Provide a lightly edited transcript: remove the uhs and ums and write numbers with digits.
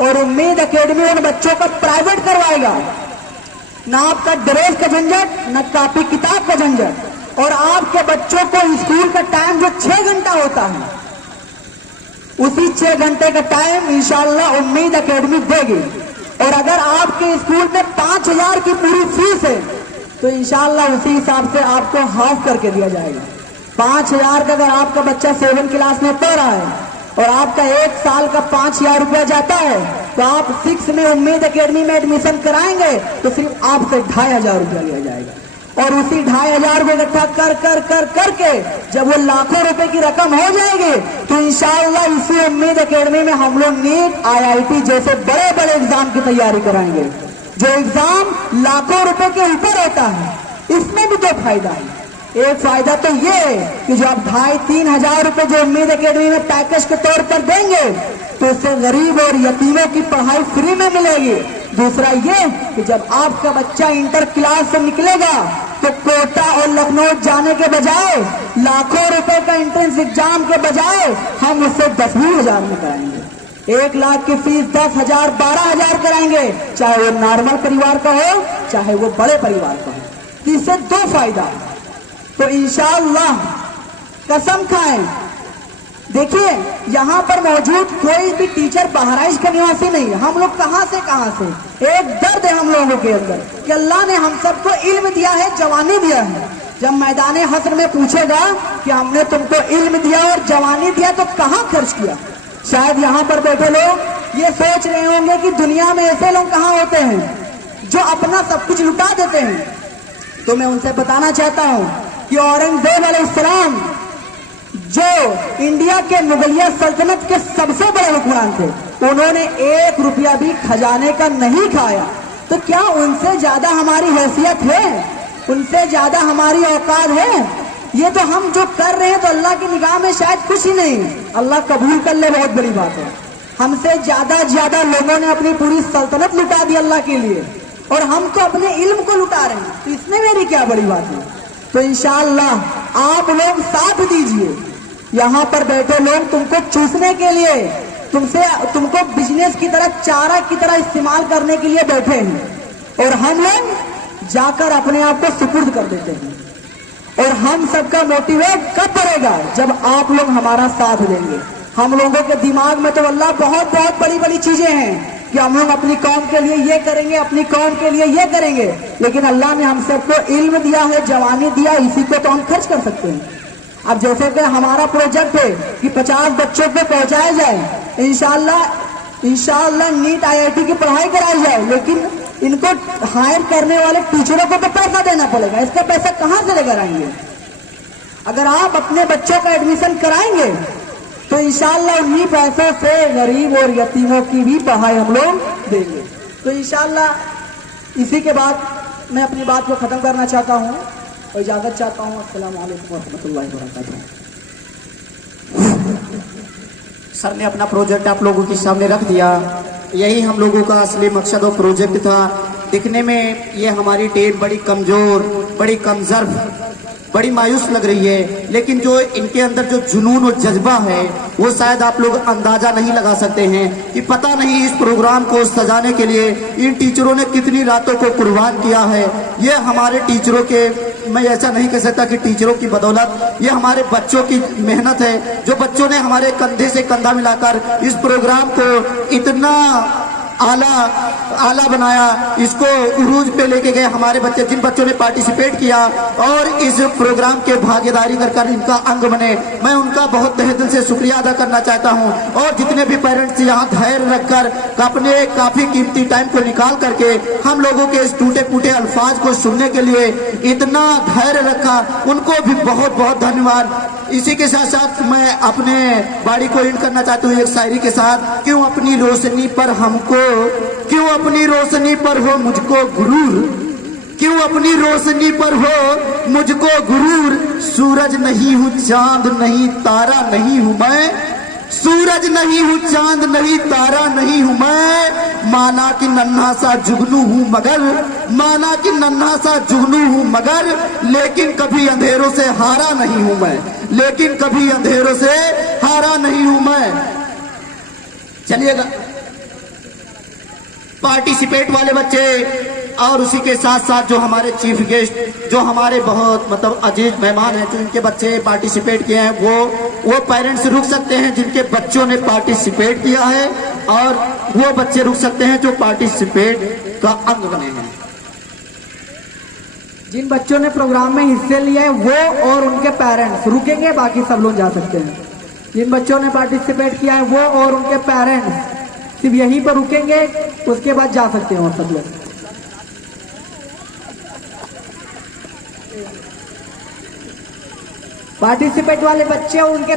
और उम्मीद एकेडमी उन बच्चों का प्राइवेट करवाएगा। ना आपका ड्रेस का झंझट, न कॉपी किताब का झंझट। और आपके बच्चों को स्कूल का टाइम जो 6 घंटा होता है, उसी 6 घंटे का टाइम इंशाअल्लाह उम्मीद एकेडमी देगी। और अगर आपके स्कूल में 5000 की पूरी फीस है तो इंशाअल्लाह उसी हिसाब से आपको हाफ करके दिया जाएगा। 5000 का अगर आपका बच्चा 7 क्लास में पढ़ रहा है और आपका 1 साल का 5000 रुपया जाता है, तो आप 6 में उम्मीद एकेडमी में एडमिशन कराएंगे तो सिर्फ आपसे 2500 रुपया लिया जाएगा। और उसी 2500 को इकट्ठा कर कर कर करके जब वो लाखों रुपए की रकम हो जाएगी तो इंशाअल्लाह इसी उम्मीद एकेडमी में हम लोग नीट, IIT जैसे बड़े बड़े एग्जाम की तैयारी कराएंगे, जो एग्जाम लाखों रुपए के ऊपर होता है। इसमें भी 2 फायदा है। एक फायदा तो ये है कि जो आप 2500-3 हजार रुपए जो उम्मीद एकेडमी में पैकेज के तौर पर देंगे तो इससे गरीब और यतीमों की पढ़ाई फ्री में मिलेगी। दूसरा ये कि जब आपका बच्चा इंटर क्लास से निकलेगा तो कोटा और लखनऊ जाने के बजाय लाखों रुपए का एंट्रेंस एग्जाम के बजाय हम उससे 10-20 हजार में कराएंगे। 1 लाख की फीस 10,000, 12,000 कराएंगे, चाहे वो नॉर्मल परिवार का हो चाहे वो बड़े परिवार का हो। इससे 2 फायदा है। तो इंशाअल्लाह कसम खाएं, देखिए यहाँ पर मौजूद कोई भी टीचर बहराइच का निवासी नहीं है। हम लोग कहां से एक दर्द है हम लोगों के अंदर कि अल्लाह ने हम सबको इल्म दिया है, जवानी दिया है। जब मैदाने हश्र में पूछेगा कि हमने तुमको इल्म दिया और जवानी दिया तो कहां खर्च किया, शायद यहाँ पर बैठे लोग ये सोच रहे होंगे कि दुनिया में ऐसे लोग कहां होते हैं जो अपना सब कुछ लुटा देते हैं। तो मैं उनसे बताना चाहता हूं कि औरंगजेब अलैहिस्सलाम जो इंडिया के मुगलिया सल्तनत के सबसे बड़े हुक्मरान थे, उन्होंने 1 रुपया भी खजाने का नहीं खाया। तो क्या उनसे ज्यादा हमारी हैसियत है? उनसे ज्यादा हमारी औकात है? ये तो हम जो कर रहे हैं तो अल्लाह की निगाह में शायद कुछ ही नहीं, अल्लाह कबूल कर ले, बहुत बड़ी बात है। हमसे ज्यादा लोगों ने अपनी पूरी सल्तनत लुटा दी अल्लाह के लिए और हम तो अपने इल्म को लुटा रहे हैं, तो इसमें मेरी क्या बड़ी बात है। तो इंशाअल्लाह आप लोग साथ दीजिए। यहाँ पर बैठे लोग तुमको चूसने के लिए, तुमको बिजनेस की तरह, चारा की तरह इस्तेमाल करने के लिए बैठे हैं और हम लोग जाकर अपने आप को सुपुर्द कर देते हैं। और हम सबका मोटिवेट कब बढ़ेगा? जब आप लोग हमारा साथ देंगे। हम लोगों के दिमाग में तो अल्लाह बहुत बड़ी बड़ी चीजें हैं कि हम लोग अपनी कौम के लिए ये करेंगे, अपनी कौम के लिए ये करेंगे, लेकिन अल्लाह ने हम सबको इल्म दिया है, जवानी दिया, इसी को तो हम खर्च कर सकते हैं। अब जैसे कि हमारा प्रोजेक्ट है कि 50 बच्चों को पहुंचाया जाए, इंशाअल्लाह नीट IIT की पढ़ाई कराई जाए, लेकिन इनको हायर करने वाले टीचरों को तो पैसा देना पड़ेगा। इसका पैसा कहां से लेकर आएंगे? अगर आप अपने बच्चों का एडमिशन कराएंगे तो इंशाअल्लाह उन्हीं पैसों से गरीब और यतीमों की भी पढ़ाई हम लोग देंगे। तो इंशाअल्लाह इसी के बाद मैं अपनी बात को खत्म करना चाहता हूं और इजाजत चाहता हूं। अस्सलाम वालेकुम रहमतुल्लाहि व बरकातहू। सर ने अपना प्रोजेक्ट आप लोगों के सामने रख दिया। यही हम लोगों का असली मकसद और प्रोजेक्ट था। दिखने में ये हमारी टीम बड़ी कमजोर, बड़ी कमजोर, बड़ी मायूस लग रही है, लेकिन जो इनके अंदर जो जुनून और जज्बा है वो शायद आप लोग अंदाजा नहीं लगा सकते हैं कि पता नहीं इस प्रोग्राम को सजाने के लिए इन टीचरों ने कितनी रातों को कुर्बान किया है। ये हमारे टीचरों के, मैं ऐसा नहीं कह सकता कि टीचरों की बदौलत, ये हमारे बच्चों की मेहनत है, जो बच्चों ने हमारे कंधे से कंधा मिलाकर इस प्रोग्राम को इतना आला बनाया, इसको उरूज पे लेके गए। हमारे बच्चे, जिन बच्चों ने पार्टिसिपेट किया और इस प्रोग्राम के भागीदारी कर इनका अंग बने, मैं उनका बहुत तहे दिल से शुक्रिया अदा करना चाहता हूं। और जितने भी पेरेंट्स यहाँ धैर्य रखकर अपने काफी कीमती टाइम को निकाल करके हम लोगों के इस टूटे फूटे अल्फाज को सुनने के लिए इतना धैर्य रखा, उनको भी बहुत बहुत धन्यवाद। इसी के साथ साथ मैं अपने बाड़ी को एंड करना चाहता हूँ एक शायरी के साथ। क्यों अपनी रोशनी पर हमको, क्यों अपनी रोशनी पर हो मुझको गुरूर, क्यों अपनी रोशनी पर हो मुझको गुरूर, सूरज नहीं हूँ चांद नहीं तारा नहीं हूँ मैं, सूरज नहीं हूँ चांद नहीं तारा नहीं हूँ मैं, माना कि नन्हा सा जुगनू हूँ मगर, माना कि नन्हा सा जुगनू हूँ मगर, लेकिन कभी अंधेरों से हारा नहीं हूँ मैं, लेकिन कभी अंधेरों से हारा नहीं हूँ मैं। चलिएगा। पार्टिसिपेट वाले बच्चे और उसी के साथ साथ जो हमारे चीफ गेस्ट, जो हमारे बहुत मतलब अजीज मेहमान हैं, जिनके बच्चे पार्टिसिपेट किए हैं, वो पेरेंट्स रुक सकते हैं जिनके बच्चों ने पार्टिसिपेट किया है, और वो बच्चे रुक सकते हैं जो पार्टिसिपेट का अंग बने हैं। जिन बच्चों ने प्रोग्राम में हिस्से लिए हैं वो और उनके पेरेंट्स रुकेंगे, बाकी सब लोग जा सकते हैं। जिन बच्चों ने पार्टिसिपेट किया है वो और उनके पेरेंट्स सिर्फ यहीं पर रुकेंगे, उसके बाद जा सकते हैं और सब लोग। पार्टिसिपेट वाले बच्चे और उनके